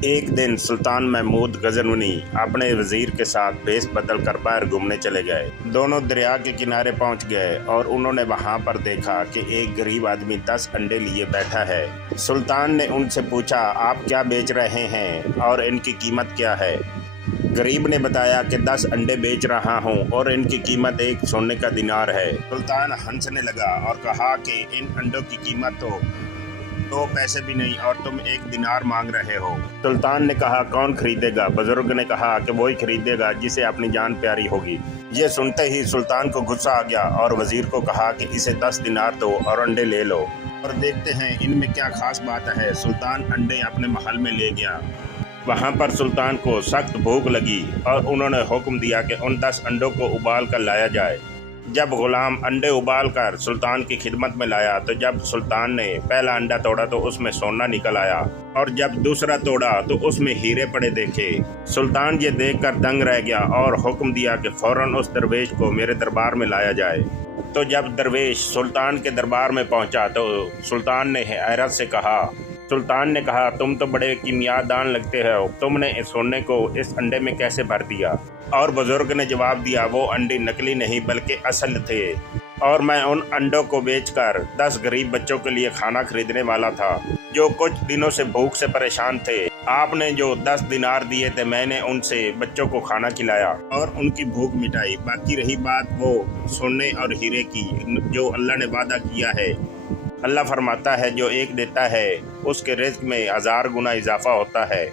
एक दिन सुल्तान महमूद गजनवी अपने वजीर के साथ भेस बदल कर बाहर घूमने चले गए। दोनों दरिया के किनारे पहुंच गए और उन्होंने वहां पर देखा कि एक गरीब आदमी 10 अंडे लिए बैठा है। सुल्तान ने उनसे पूछा, आप क्या बेच रहे हैं और इनकी कीमत क्या है? गरीब ने बताया कि 10 अंडे बेच रहा हूं और इनकी कीमत एक सोने का दिनार है। सुल्तान हंसने लगा और कहा कि इन अंडों की कीमत तो 2 पैसे भी नहीं और तुम 1 दिनार मांग रहे हो। सुल्तान ने कहा, कौन खरीदेगा? बुजुर्ग ने कहा कि वही खरीदेगा जिसे अपनी जान प्यारी होगी। ये सुनते ही सुल्तान को गुस्सा आ गया और वजीर को कहा कि इसे 10 दिनार दो और अंडे ले लो और देखते हैं इनमें क्या खास बात है। सुल्तान अंडे अपने महल में ले गया। वहाँ पर सुल्तान को सख्त भूख लगी और उन्होंने हुक्म दिया कि उन 10 अंडों को उबाल कर लाया जाए। जब गुलाम अंडे उबाल कर सुल्तान की खिदमत में लाया तो जब सुल्तान ने पहला अंडा तोड़ा तो उसमें सोना निकल आया और जब दूसरा तोड़ा तो उसमें हीरे पड़े देखे। सुल्तान ये देखकर दंग रह गया और हुक्म दिया कि फौरन उस दरवेश को मेरे दरबार में लाया जाए। तो जब दरवेश सुल्तान के दरबार में पहुंचा तो सुल्तान ने हैरत से कहा, तुम तो बड़े कीमियादान लगते हो, तुमने इस सोने को इस अंडे में कैसे भर दिया? और बुजुर्ग ने जवाब दिया, वो अंडे नकली नहीं बल्कि असल थे और मैं उन अंडों को बेचकर 10 गरीब बच्चों के लिए खाना खरीदने वाला था जो कुछ दिनों से भूख से परेशान थे। आपने जो 10 दिनार दिए थे मैंने उनसे बच्चों को खाना खिलाया और उनकी भूख मिटाई। बाकी रही बात वो सोने और हीरे की जो अल्लाह ने वादा किया है, अल्लाह फरमाता है जो एक देता है उसके रिज़्क़ में 1000 गुना इजाफा होता है।